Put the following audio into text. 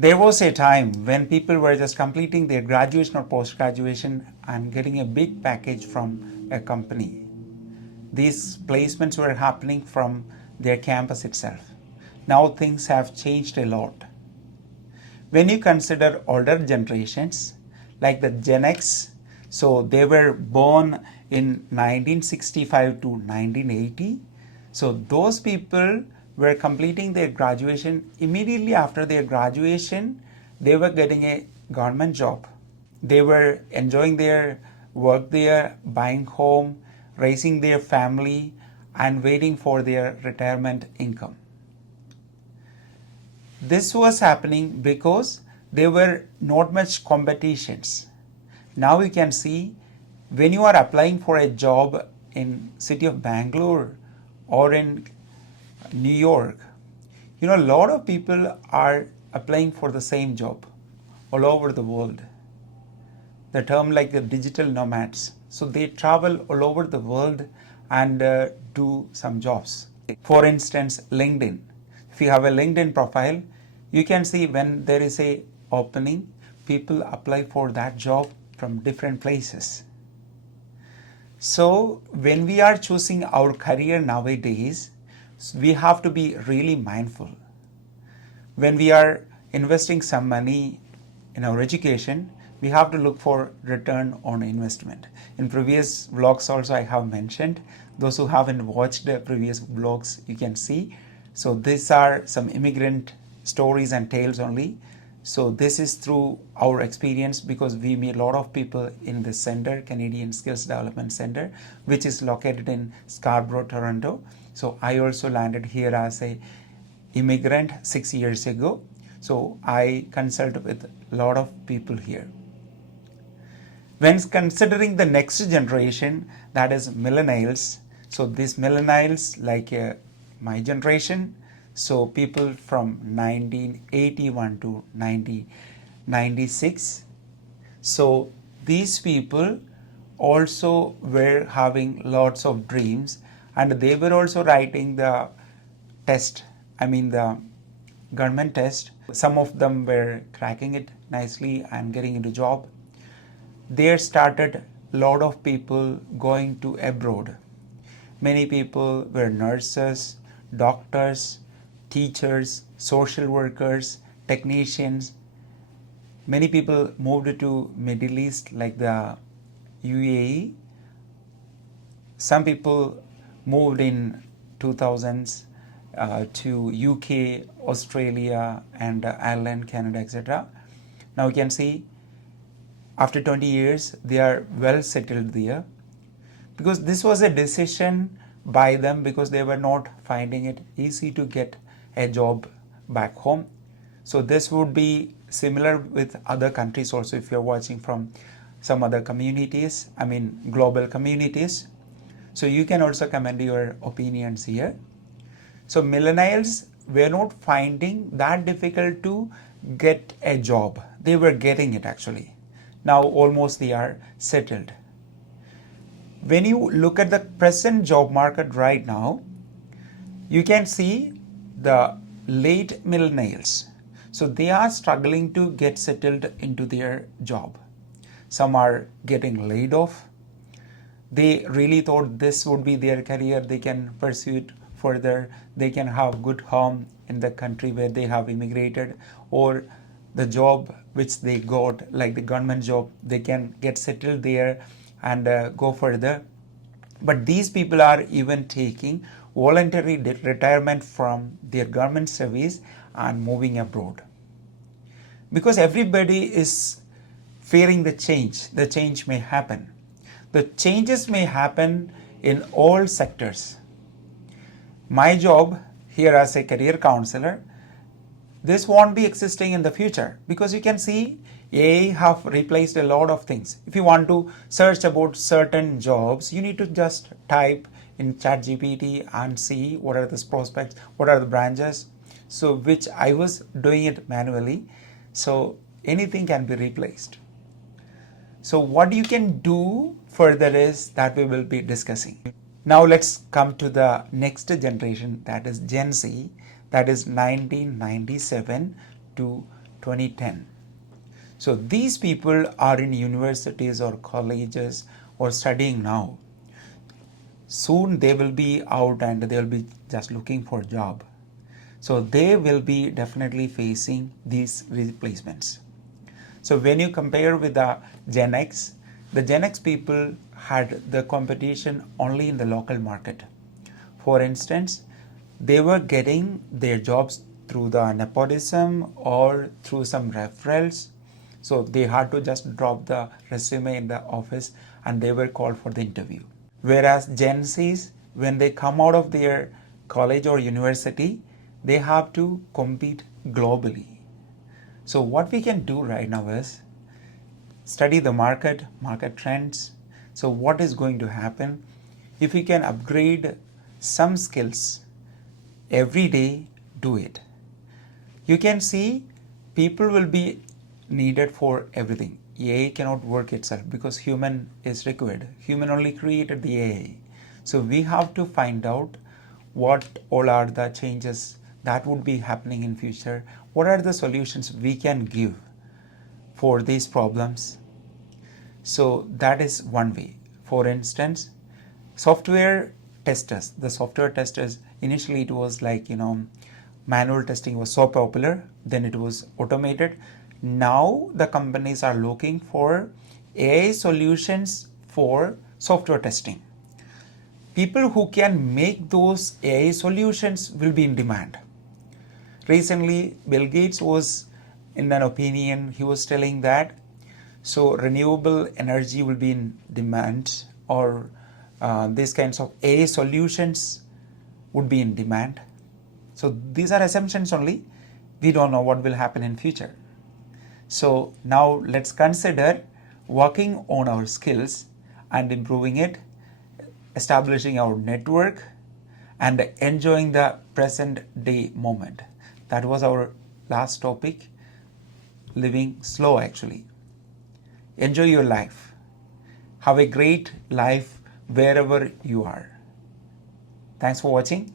There was a time when people were just completing their graduation or post-graduation and getting a big package from a company. These placements were happening from their campus itself. Now things have changed a lot. When you consider older generations like the Gen X, so they were born in 1965 to 1980. So those people were completing their graduation. Immediately after their graduation, they were getting a government job. They were enjoying their work there, buying home, raising their family, and waiting for their retirement income. This was happening because there were not much competitions. Now you can see when you are applying for a job in city of Bangalore or in New York, a lot of people are applying for the same job all over the world. The term like the digital nomads. So they travel all over the world and do some jobs. For instance, LinkedIn. If you have a LinkedIn profile, you can see when there is a opening, people apply for that job from different places. So when we are choosing our career nowadays, we have to be really mindful. When we are investing some money in our education, we have to look for return on investment. In previous vlogs also I have mentioned, those who haven't watched the previous vlogs, you can see. So these are some immigrant stories and tales only. So this is through our experience because we meet a lot of people in the center, Canadian Skills Development Centre, which is located in Scarborough, Toronto. So I also landed here as a immigrant 6 years ago. So I consult with a lot of people here. When considering the next generation, that is millennials, so these millennials like my generation, so people from 1981 to 1996, so these people also were having lots of dreams and they were also writing the test, the government test. Some of them were cracking it nicely and getting into job. There started a lot of people going to abroad. Many people were nurses, doctors, teachers, social workers, technicians. Many people moved to Middle East like the UAE. Some people moved in 2000s to UK, Australia and Ireland, Canada, etc. Now you can see after 20 years, they are well settled there because this was a decision by them because they were not finding it easy to get a job back home. So this would be similar with other countries also if you're watching from some other communities, global communities. So you can also comment your opinions here. So millennials were not finding that difficult to get a job. They were getting it actually. Now almost they are settled. When you look at the present job market right now, you can see the late millennials. So they are struggling to get settled into their job. Some are getting laid off. They really thought this would be their career. They can pursue it further. They can have good home in the country where they have immigrated, or the job which they got, like the government job, they can get settled there and go further. But these people are even taking voluntary retirement from their government service and moving abroad. Because everybody is fearing the change may happen. The changes may happen in all sectors. My job here as a career counselor, this won't be existing in the future because you can see AI have replaced a lot of things. If you want to search about certain jobs, you need to just type in ChatGPT and see what are the prospects, what are the branches. So which I was doing it manually. So anything can be replaced. So what you can do further is that we will be discussing. Now let's come to the next generation, that is Gen Z, that is 1997 to 2010. So these people are in universities or colleges or studying now. Soon they will be out and they will be just looking for a job. So they will be definitely facing these replacements. So when you compare with the Gen X people had the competition only in the local market. For instance, they were getting their jobs through the nepotism or through some referrals. So they had to just drop the resume in the office and they were called for the interview. Whereas Gen Zs, when they come out of their college or university, they have to compete globally. So what we can do right now is study the market trends. So what is going to happen? If we can upgrade some skills every day, do it. You can see people will be needed for everything. AI cannot work itself because human is required. Human only created the AI. So we have to find out what all are the changes that would be happening in future. What are the solutions we can give for these problems? So that is one way. For instance, software testers. The software testers, initially it was like, manual testing was so popular, then it was automated. Now the companies are looking for AI solutions for software testing. People who can make those AI solutions will be in demand. Recently, Bill Gates was in an opinion, he was telling that so renewable energy will be in demand, or these kinds of AI solutions would be in demand. So these are assumptions only. We don't know what will happen in future. So now let's consider working on our skills and improving it, establishing our network, and enjoying the present day moment. That was our last topic, living slow actually. Enjoy your life. Have a great life wherever you are. Thanks for watching.